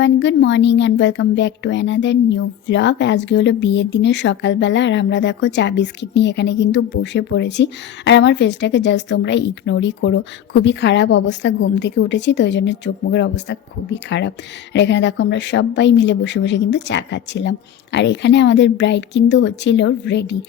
Everyone, good morning and welcome back to another new blog. আজকে হলো বিয়ের দিনের সকালবেলা, আর আমরা দেখো চা বিস্কিট নিয়ে এখানে কিন্তু বসে পড়েছি। আর আমার ফেসটাকে জাস্ট তোমরা ইগনোরই করো, খুবই খারাপ অবস্থা। ঘুম থেকে উঠেছি তো ওই জন্য চোখ মুখের অবস্থা খুবই খারাপ। আর এখানে দেখো আমরা সবাই মিলে বসে বসে কিন্তু চা খাচ্ছিলাম। আর এখানে আমাদের ব্রাইড কিন্তু হচ্ছিল রেডি।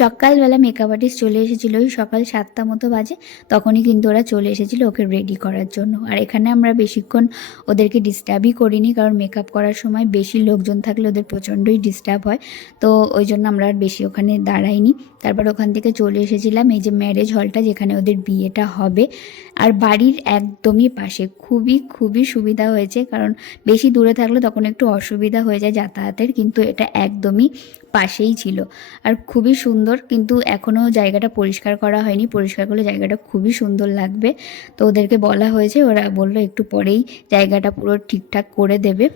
সকালবেলা মেকআপ আর্টিস্ট চলে এসেছিলো, ওই সকাল 7টা মতো বাজে, তখনই কিন্তু ওরা চলে এসেছিলো ওকে রেডি করার জন্য। আর এখানে আমরা বেশিক্ষণ ওদেরকে ডিস্টার্বই করিনি, কারণ মেকআপ করার সময় বেশি লোকজন থাকলে ওদের প্রচণ্ডই ডিস্টার্ব হয়। তো ওই জন্য আমরা আর বেশি ওখানে দাঁড়াইনি। তারপর ওখান থেকে চলে এসেছিলাম এই যে ম্যারেজ হলটা, যেখানে ওদের বিয়েটা হবে। আর বাড়ির একদমই পাশে, খুবই খুবই সুবিধা হয়েছে, কারণ বেশি দূরে থাকলে তখন একটু অসুবিধা হয়ে যায় যাতায়াতের, কিন্তু এটা একদমই পাশেই ছিল। আর খুবই সুন্দর, কিন্তু এখনও জায়গাটা পরিষ্কার করা হয়নি, পরিষ্কার করলে জায়গাটা খুবই সুন্দর লাগবে। তো ওদেরকে বলা হয়েছে, ওরা বললো একটু পরেই জায়গাটা পুরো ঠিকঠাক করে দেবে।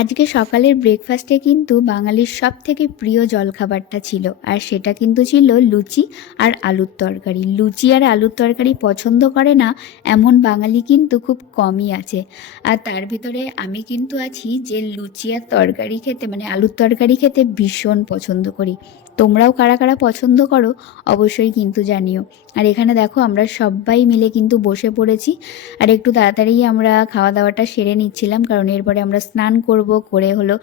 আজকে সকালের ব্রেকফাস্টে কিন্তু বাঙালির সব থেকে প্রিয় জলখাবারটা ছিল, আর সেটা কিন্তু ছিল লুচি আর আলুর তরকারি। লুচি আর আলুর তরকারি পছন্দ করে না এমন বাঙালি কিন্তু খুব কমই আছে। আর তার ভিতরে আমি কিন্তু আছি, যে লুচি আর তরকারি খেতে, মানে আলুর তরকারি খেতে ভীষণ পছন্দ করি। তোমরাও কারা কারা পছন্দ করো অবশ্যই কিন্তু জানিও। আর এখানে দেখো আমরা সবাই মিলে কিন্তু বসে পড়েছি। আর একটু তাড়াতাড়ি আমরা খাওয়া দাওয়াটা সেরে নিচ্ছিলাম, কারণ এরপরে আমরা স্নান করব, করে হলো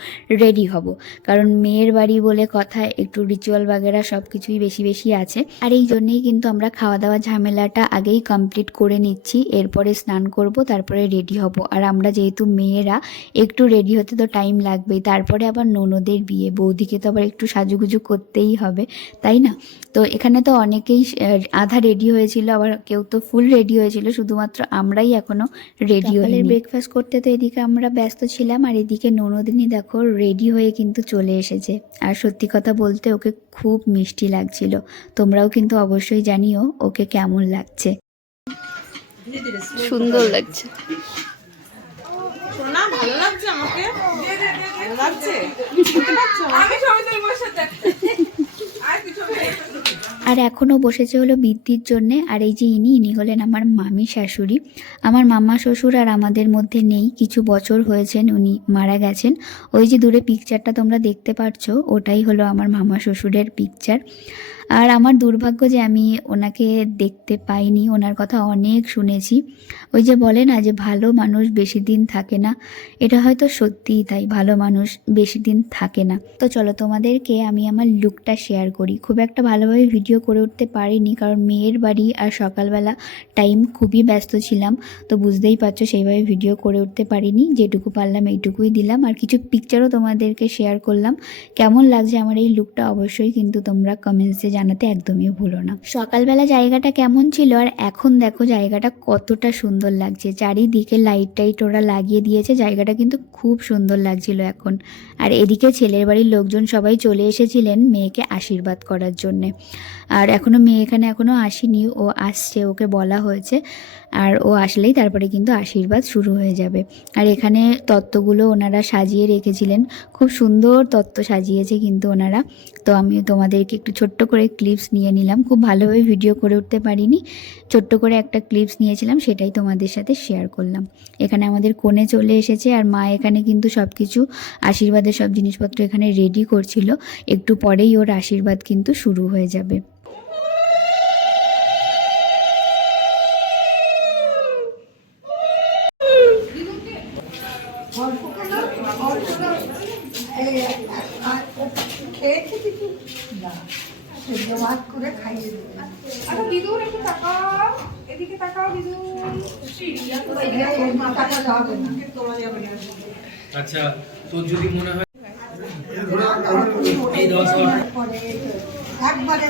রেডি হব। কারণ মেয়ের বাড়ি বলে কথা, একটু রিচুয়াল বাগেরা সব কিছুই বেশি বেশি আছে। আর এই জন্যেই কিন্তু আমরা খাওয়া দাওয়া ঝামেলাটা আগেই কমপ্লিট করে নিচ্ছি। এরপরে স্নান করব, তারপরে রেডি হব। আর আমরা যেহেতু মেয়েরা, একটু রেডি হতে তো টাইম লাগবেই। তারপরে আবার ননদের বিয়ে, বৌদিকে তো আবার একটু সাজুগুজু করতেই হবে, তাই না? তো এখানে তো অনেকেই আধা রেডি হয়েছিল, আবার কেউ তো ফুল রেডি হয়েছিল, শুধুমাত্র আমরাই এখনো রেডি হয়ে ব্রেকফাস্ট করতে। তো এদিকে আমরা ব্যস্ত ছিলাম, আর এদিকে ননদিনী দেখো রেডি হয়ে কিন্তু চলে এসেছে। আর সত্যি কথা বলতে ওকে খুব মিষ্টি লাগছিল। তোমরাও কিন্তু অবশ্যই জানিও ওকে কেমন লাগছে। সুন্দর লাগছে। সোনা ভালো লাগছে আমাকে, ভালো লাগছে। আর এখনও বসেছে হলো বৃদ্ধির জন্যে। আর এই যে ইনি হলেন আমার মামি শাশুড়ি। আমার মামা শ্বশুর আর আমাদের মধ্যে নেই, কিছু বছর হয়েছেন উনি মারা গেছেন। ওই যে দূরে পিকচারটা তোমরা দেখতে পাচ্ছ, ওটাই হলো আমার মামা শ্বশুরের পিকচার। আর আমার দুর্ভাগ্য যে আমি ওনাকে দেখতে পাইনি, ওনার কথা অনেক শুনেছি। ওই যে বলে না যে ভালো মানুষ বেশি দিন থাকে না, এটা হয়তো সত্যিই তাই, ভালো মানুষ বেশি দিন থাকে না। তো চলো তোমাদেরকে আমি আমার লুকটা শেয়ার করি। খুব একটা ভালোভাবে ভিডিও করে উঠতে পারিনি, কারণ মেয়ের বাড়ি আর সকালবেলা টাইম খুবই ব্যস্ত ছিলাম, তো বুঝতেই পারছো সেইভাবে ভিডিও করে উঠতে পারিনি। যেটুকু পারলাম এইটুকুই দিলাম, আর কিছু পিকচারও তোমাদেরকে শেয়ার করলাম। কেমন লাগছে আমার এই লুকটা অবশ্যই কিন্তু তোমরা কমেন্টসে জানাতে একদমই ভুলো না। সকালবেলা জায়গাটা কেমন ছিল, আর এখন দেখো জায়গাটা কতটা সুন্দর লাগছে। চারিদিকে লাইট টাইট ওরা লাগিয়ে দিয়েছে, জায়গাটা কিন্তু খুব সুন্দর লাগছিল এখন। আর এদিকে ছেলের বাড়ির লোকজন সবাই চলে এসেছিলেন মেয়েকে আশীর্বাদ করার জন্যে। আর এখনও মেয়ে এখানে এখনও আসেনি, ও আসছে, ওকে বলা হয়েছে। আর ও আসলেই তারপরে কিন্তু আশীর্বাদ শুরু হয়ে যাবে। আর এখানে তত্ত্বগুলো ওনারা সাজিয়ে রেখেছিলেন, খুব সুন্দর তত্ত্ব সাজিয়েছে কিন্তু ওনারা। তো আমি তোমাদেরকে একটু ছোট্ট করে ক্লিপস নিয়ে নিলাম, খুব ভালোভাবে ভিডিও করে উঠতে পারিনি, ছোট্ট করে একটা ক্লিপস নিয়েছিলাম, সেটাই তোমাদের সাথে শেয়ার করলাম। এখানে আমাদের কোণে চলে এসেছে, আর মা এখানে কিন্তু সব কিছু আশীর্বাদের সব জিনিসপত্র এখানে রেডি করছিল। একটু পরেই ওর আশীর্বাদ কিন্তু শুরু হয়ে যাবে। আচ্ছা, তো যদি মনে হয় এই 10 একবারে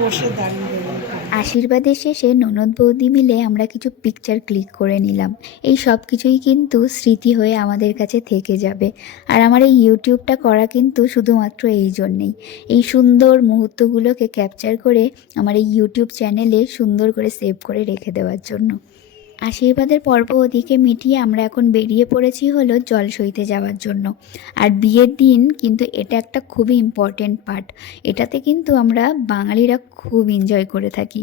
বসে দাঁড়িয়ে আশীর্বাদের শেষে ননদ বৌদি মিলে আমরা কিছু পিকচার ক্লিক করে নিলাম। এই সব কিছুই কিন্তু স্মৃতি হয়ে আমাদের কাছে থেকে যাবে। আর আমার এই ইউটিউবটা করা কিন্তু শুধুমাত্র এই জন্যেই, এই সুন্দর মুহূর্তগুলোকে ক্যাপচার করে আমার এই ইউটিউব চ্যানেলে সুন্দর করে সেভ করে রেখে দেওয়ার জন্য। আশীর্বাদের পর্ব ওদিকে মিটিয়ে আমরা এখন বেরিয়ে পড়েছি হলো জল সইতে যাওয়ার জন্য। আর বিয়ের দিন কিন্তু এটা একটা খুবই ইম্পর্টেন্ট পার্ট, এটাতে কিন্তু আমরা বাঙালিরা খুব এনজয় করে থাকি।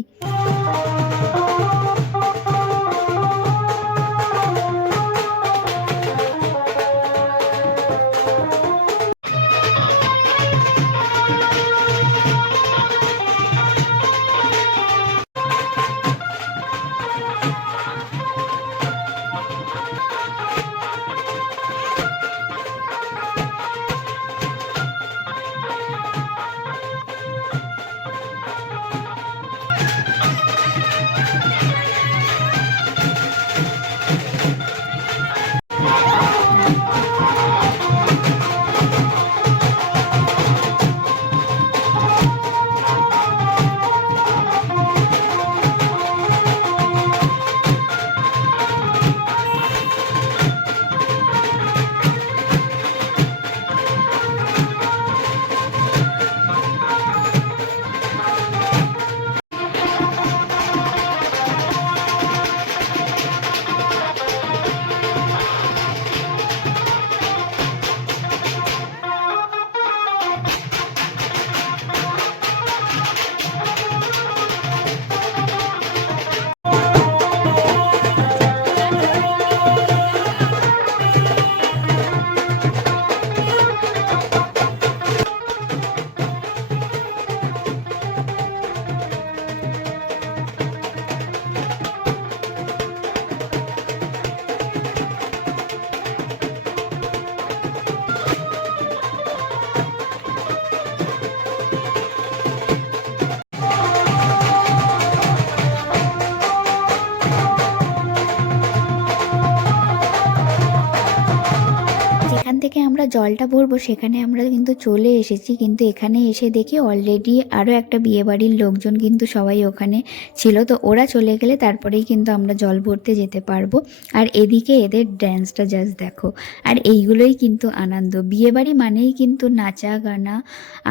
যেখান থেকে আমরা জলটা ভরবো সেখানে আমরা কিন্তু চলে এসেছি, কিন্তু এখানে এসে দেখি অলরেডি আরও একটা বিয়েবাড়ির লোকজন কিন্তু সবাই ওখানে ছিল। তো ওরা চলে গেলে তারপরেই কিন্তু আমরা জল ভরতে যেতে পারবো। আর এদিকে এদের ড্যান্সটা জাস্ট দেখো। আর এইগুলোই কিন্তু আনন্দ, বিয়েবাড়ি মানেই কিন্তু নাচা গানা,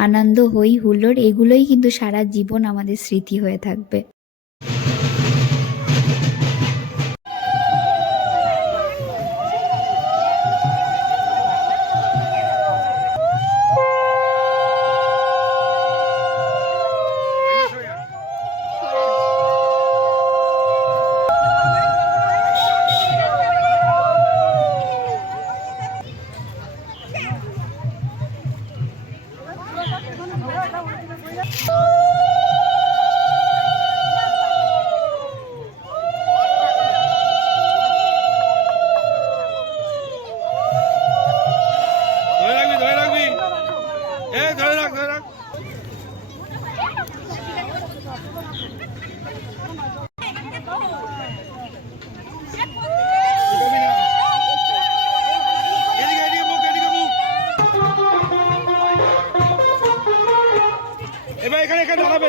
আনন্দ, হই হুল্লোড়, এগুলোই কিন্তু সারা জীবন আমাদের স্মৃতি হয়ে থাকবে। এবার এখানে দাঁড়াবে।